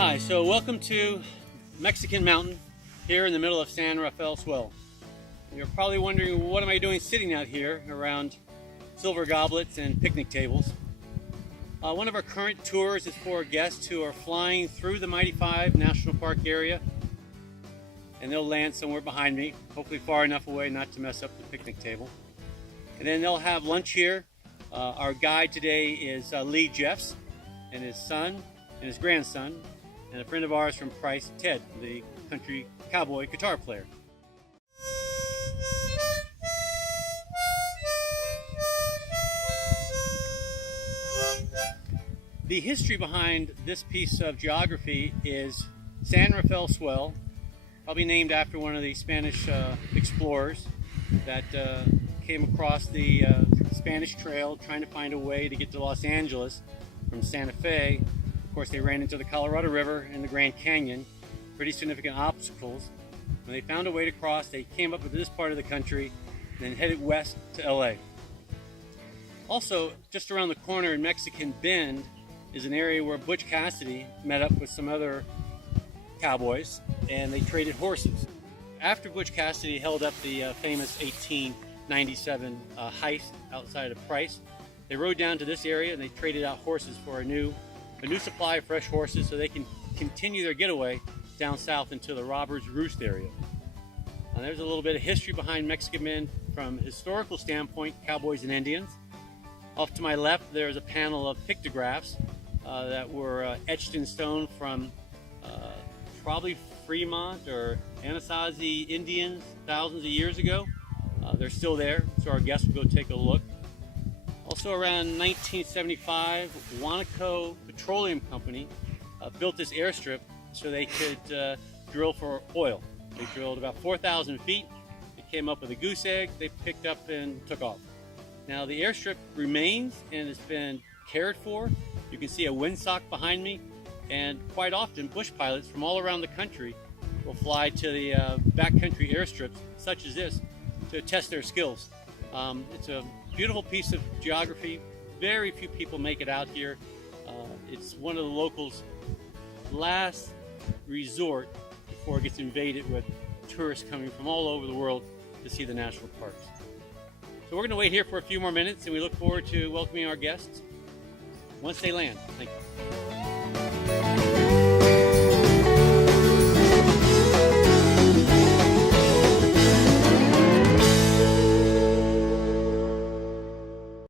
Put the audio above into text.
Hi, so welcome to Mexican Mountain here in the middle of San Rafael Swell. You're probably wondering, what am I doing sitting out here around silver goblets and picnic tables? One of our current tours is for guests who are flying through the Mighty Five National Park area, and they'll land somewhere behind me, hopefully far enough away not to mess up the picnic table. And then they'll have lunch here. Our guide today is Lee Jeffs and his son and his grandson, and a friend of ours from Price, Ted, the country cowboy guitar player. The history behind this piece of geography is San Rafael Swell, probably named after one of the Spanish explorers that came across the Spanish Trail trying to find a way to get to Los Angeles from Santa Fe. Of course, they ran into the Colorado River and the Grand Canyon, pretty significant obstacles. When they found a way to cross, they came up with this part of the country and then headed west to LA. Also, just around the corner in Mexican Bend is an area where Butch Cassidy met up with some other cowboys, and they traded horses. After Butch Cassidy held up the famous 1897 heist outside of Price, they rode down to this area and they traded out horses for a new supply of fresh horses so they can continue their getaway down south into the Robbers Roost area. Now, there's a little bit of history behind Mexican Bend from a historical standpoint, cowboys and Indians. Off to my left, there's a panel of pictographs that were etched in stone from probably Fremont or Anasazi Indians thousands of years ago. They're still there, so our guests will go take a look. Also around 1975, Wanaco Petroleum Company built this airstrip so they could drill for oil. They drilled about 4,000 feet. They came up with a goose egg they picked up and took off. Now the airstrip remains and has been cared for. You can see a windsock behind me, and quite often bush pilots from all around the country will fly to the backcountry airstrips such as this to test their skills. It's a beautiful piece of geography. Very few people make it out here. It's one of the locals' last resort before it gets invaded with tourists coming from all over the world to see the national parks. So we're going to wait here for a few more minutes, and we look forward to welcoming our guests once they land. Thank you.